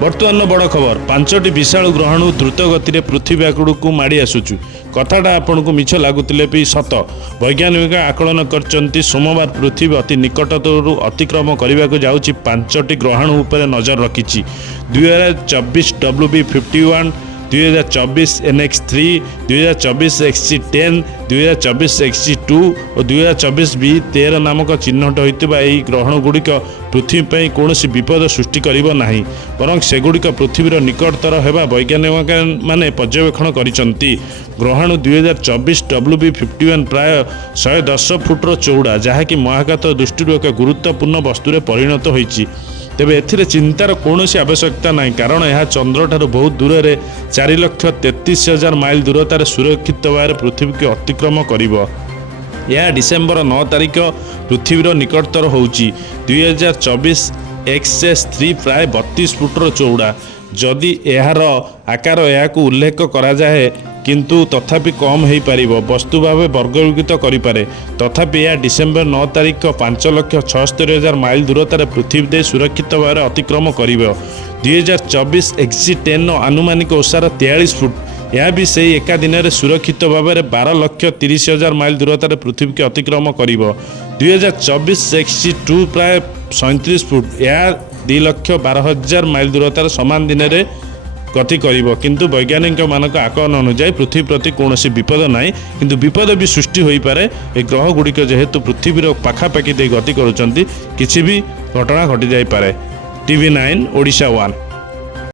बर्तमान बड़ खबर 5टी विशाल ग्रहण द्रुत गति पृथ्वी आकड़क माड़ी आसुचु कथाटा आपन को मिछ लगुले भी सत वैज्ञानिक आकलन कर सोमवार पृथ्वी अति निकटतर अतिक्रम करने को जाऊँगी 5टी ग्रहण उपर नजर रखी 2024 WB51 2024 NX3 2024 XC10 2024 XC2 और 2024 B13 नामक चिन्हट होता यह ग्रहण गुड़िक पृथ्वी कौन विपद सृष्टि करिब नाही बरं सेगुड़िक पृथ्वीर निकटतर होगा वैज्ञानिक माने पर्यवेक्षण करिसंती। ग्रहण 2024 WB51 प्राय 110 फुट्र चौड़ा जहाँकि महाकाश दृष्टि एक गुरुत्वपूर्ण वस्तुरे परिणत होइछि। तेबे एथिरे चिंतार कौन आवश्यकता ना कारण यह चंद्र ठार बहुत दूर से 4,33,000 माइल दूरतार सुरक्षित भाव पृथ्वी को अतिक्रम करिब। यह डिसेम्बर 9 तारिख पृथ्वीर निकटतर होउची 2024 XS3 प्राय 32 फुट्र चौड़ा जदि यार आकार या उल्लेख करा जाए किंतु तथापि कम हो पार वस्तु भाव वर्गीकृत करें तथापि यह डिसेम्बर 9 तारिख 5,76,000 माइल दूरतार पृथ्वी दे सुरक्षित भाव अतिक्रम कर 2024 XC10 आनुमानिक ओसार 43 फुट यह भी से एका दिन में सुरक्षित भाव 12,30,000 माइल दूरतार पृथ्वी के अतिक्रम कर 2024 XC2 प्राय 37 फुट यह 2,12,000 माइल दूरतार समान दिन में गति करिब किंतु वैज्ञानिक मानक आकलन अनुसार पृथ्वी प्रति कौन विपद ना किंतु विपद भी सृष्टि हो पारे ए ग्रह गुड़िक जेहेतु पृथ्वीर पाखापाखि दे गति करुँच किसी भी घटना घटी जाए पारे। TV9 ओडिशा 1।